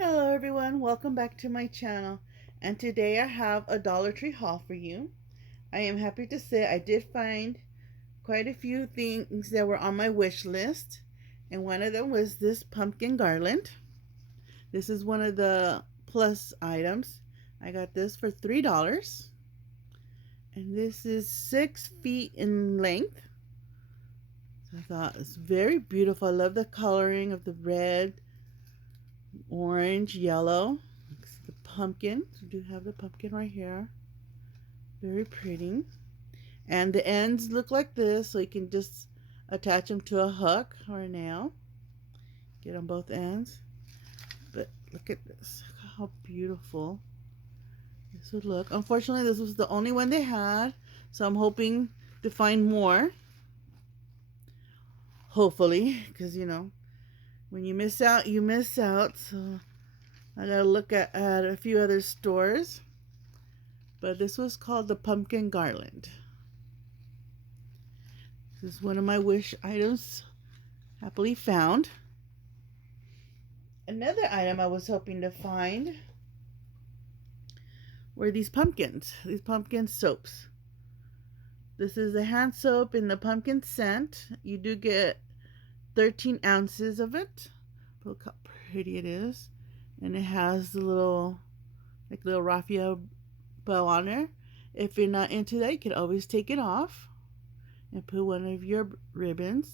Hello everyone, welcome back to my channel, and today I have a Dollar Tree haul for you. I am happy to say I did find quite a few things that were on my wish list, and one of them was this pumpkin garland. This is one of the plus items. I got this for $3, and this is 6 feet in length. So I thought it's very beautiful. I love the coloring of the red, orange, yellow. The pumpkin. We do have the pumpkin right here. Very pretty. And the ends look like this, so you can just attach them to a hook or a nail. Get on both ends. But look at this. Look how beautiful this would look. Unfortunately, this was the only one they had, so I'm hoping to find more. Hopefully, because when you miss out, you miss out. So I gotta look at a few other stores. But this was called the pumpkin garland. This is one of my wish items, happily found. Another item I was hoping to find were these pumpkin soaps. This is a hand soap in the pumpkin scent. You do get 13 ounces of it. Look how pretty it is. And it has the little raffia bow on there. If you're not into that, you can always take it off and put one of your ribbons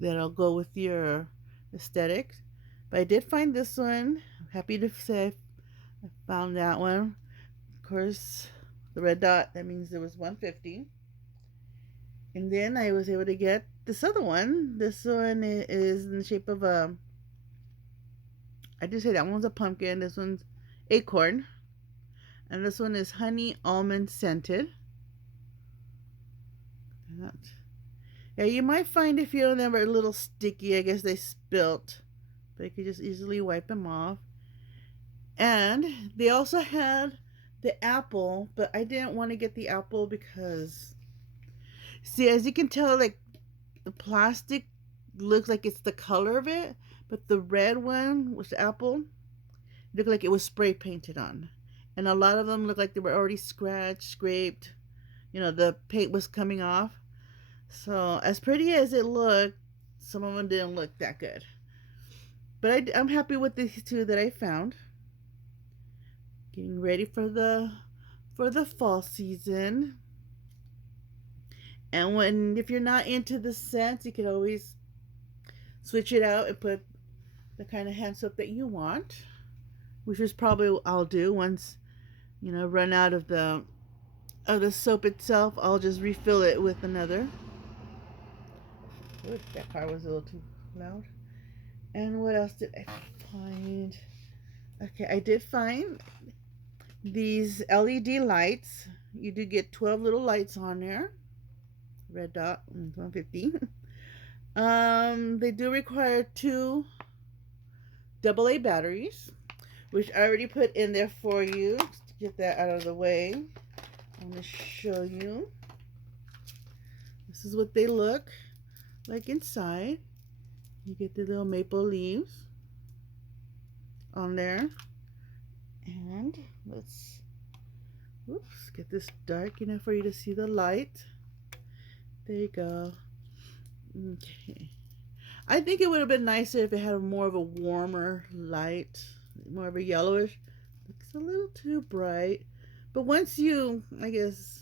that'll go with your aesthetic. But I did find this one. I'm happy to say I found that one. Of course, the red dot, that means there was 150. And then I was able to get this other one. This one is in the shape of I did say that one's a pumpkin. This one's acorn. And this one is honey almond scented. Yeah, you might find a few of them are a little sticky. I guess they spilt. But you could just easily wipe them off. And they also had the apple, but I didn't want to get the apple because, see, as you can tell, like the plastic looks like it's the color of it, but the red one with the apple looked like it was spray painted on. And a lot of them looked like they were already scratched, scraped. The paint was coming off. So as pretty as it looked, some of them didn't look that good. But I'm happy with these two that I found. Getting ready for the fall season. And if you're not into the scents, you can always switch it out and put the kind of hand soap that you want, which is probably what I'll do once run out of the soap itself. I'll just refill it with another. Ooh, that car was a little too loud. And what else did I find? Okay, I did find these LED lights. You do get 12 little lights on there. Red dot, 150. They do require 2 AA batteries, which I already put in there for you. Just to get that out of the way, I'm going to show you. This is what they look like inside. You get the little maple leaves on there. And let's get this dark enough for you to see the light. There you go. Okay. I think it would have been nicer if it had more of a warmer light, more of a yellowish. Looks a little too bright. But once you, I guess,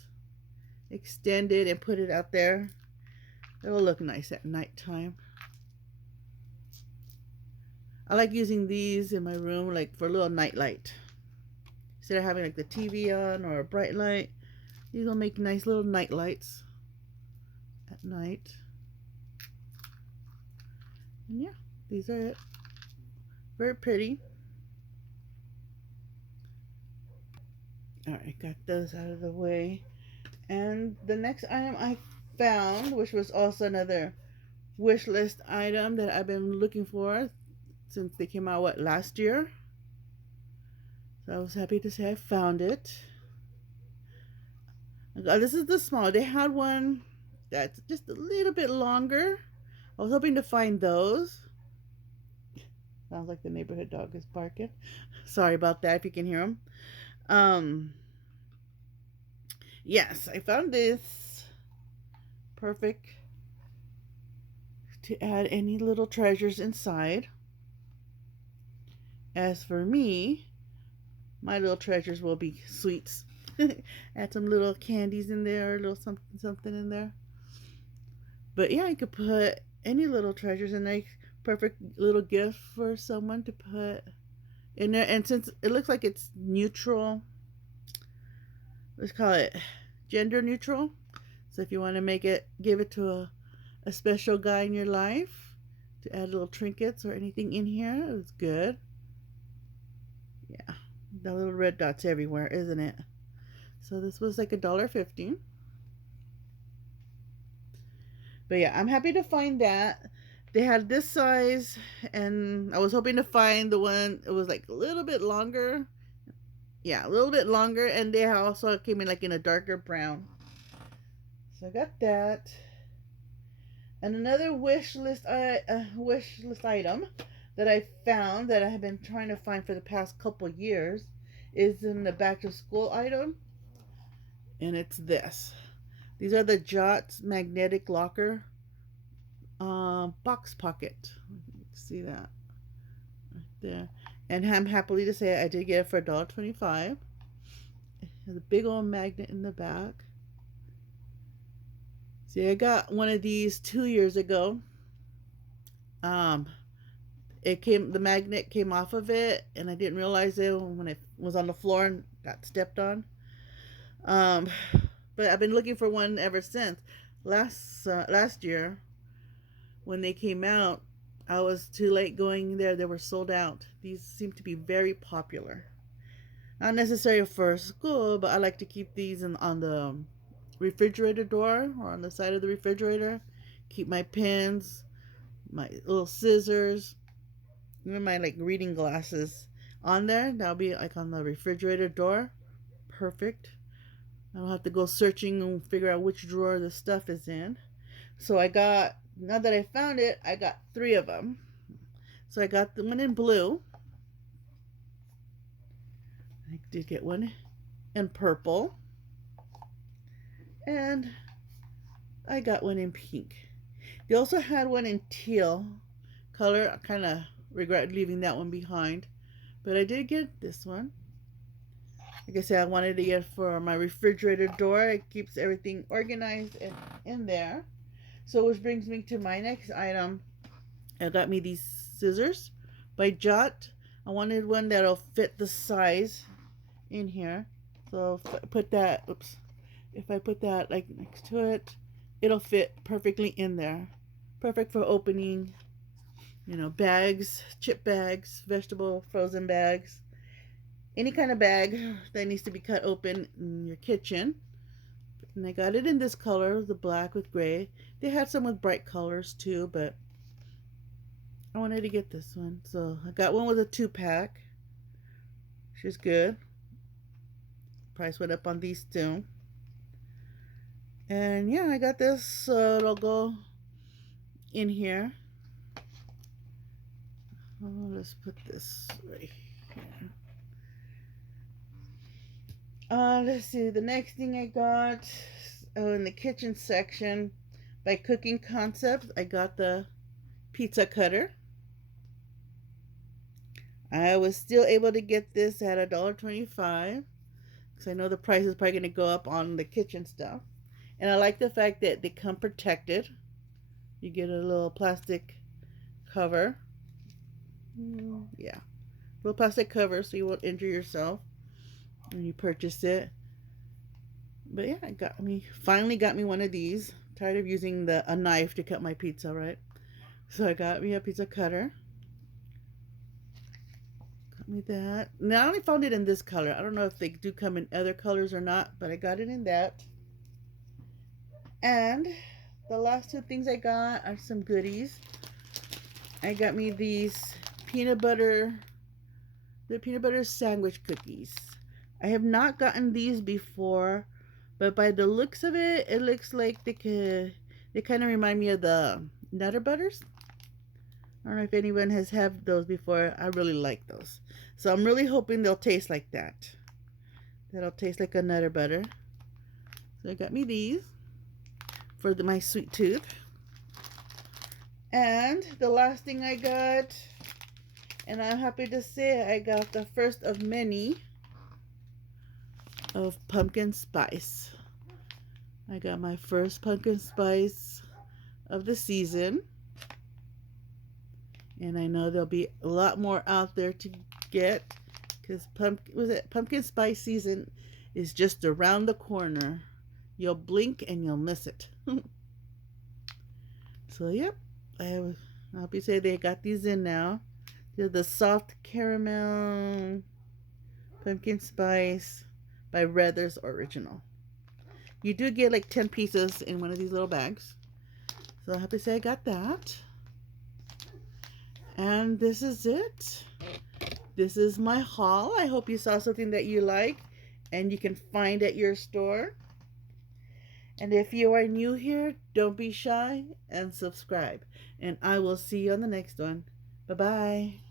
extend it and put it out there, it'll look nice at nighttime. I like using these in my room like for a little night light. Instead of having like the TV on or a bright light, these will make nice little night lights at night. And yeah, these are it. Very pretty. Alright, got those out of the way. And the next item I found, which was also another wish list item that I've been looking for since they came out, last year. So I was happy to say I found it. This is the small. They had one that's just a little bit longer. I was hoping to find those. Sounds like the neighborhood dog is barking. Sorry about that if you can hear him. Um, yes, I found this perfect to add any little treasures inside. As for me, my little treasures will be sweets. Add some little candies in there, a little something in there. But yeah, you could put any little treasures in there. Perfect little gift for someone to put in there. And since it looks like it's neutral, let's call it gender neutral. So if you want to make it, give it to a special guy in your life to add little trinkets or anything in here, it's good. Yeah, the little red dots everywhere, isn't it? So this was like $1.50. But yeah, I'm happy to find that. They had this size, and I was hoping to find the one, it was like a little bit longer. Yeah, a little bit longer, and they also came in like in a darker brown. So I got that. And another wish list item that I found that I have been trying to find for the past couple years is in the back to school item, and it's this. These are the Jots magnetic locker box pocket. See that right there. And I'm happily to say I did get it for $1.25. It has a big old magnet in the back. See, I got one of these 2 years ago. Um, the magnet came off of it, and I didn't realize it when it was on the floor and got stepped on. Um, but I've been looking for one ever since. Last year, when they came out, I was too late going there. They were sold out. These seem to be very popular. Not necessarily for school, but I like to keep these on the refrigerator door or on the side of the refrigerator. Keep my pens, my little scissors, even my like reading glasses on there. That'll be like on the refrigerator door. Perfect. I don't have to go searching and figure out which drawer the stuff is in. So now that I found it, I got 3 of them. So I got the one in blue. I did get one in purple. And I got one in pink. They also had one in teal color. I kind of regret leaving that one behind. But I did get this one. Like I said, I wanted to get for my refrigerator door. It keeps everything organized and in there. So which brings me to my next item. I got me these scissors by Jot. I wanted one that'll fit the size in here. So if I put that like next to it, it'll fit perfectly in there. Perfect for opening, bags, chip bags, vegetable frozen bags, any kind of bag that needs to be cut open in your kitchen. And I got it in this color, the black with gray. They had some with bright colors too, but I wanted to get this one. So I got one with a 2-pack. She's good. Price went up on these too. And yeah, I got this, so it'll go in here. Oh, let's put this right here. Let's see, the next thing I got, in the kitchen section by Cooking Concepts, I got the pizza cutter. I was still able to get this at $1.25 because I know the price is probably going to go up on the kitchen stuff. And I like the fact that they come protected. You get a little plastic cover. Yeah, little plastic cover so you won't injure yourself when you purchase it. But yeah, finally got me one of these. Tired of using a knife to cut my pizza, right? So I got me a pizza cutter. Got me that. Now I only found it in this color. I don't know if they do come in other colors or not, but I got it in that. And the last 2 things I got are some goodies. I got me these peanut butter sandwich cookies. I have not gotten these before, but by the looks of it, it looks like they kind of remind me of the Nutter Butters. I don't know if anyone has had those before. I really like those. So I'm really hoping they'll taste like that. That'll taste like a Nutter Butter. So I got me these for my sweet tooth. And the last thing I got, and I'm happy to say I got the first of many of pumpkin spice. I got my first pumpkin spice of the season. And I know there'll be a lot more out there to get because pumpkin spice season is just around the corner. You'll blink and you'll miss it. So yep, I'll be saying they got these in now. They're the soft caramel pumpkin spice by Werther's Original. You do get like 10 pieces in one of these little bags. So I'm happy to say I got that. And this is it. This is my haul. I hope you saw something that you like and you can find at your store. And if you are new here, don't be shy and subscribe. And I will see you on the next one. Bye-bye.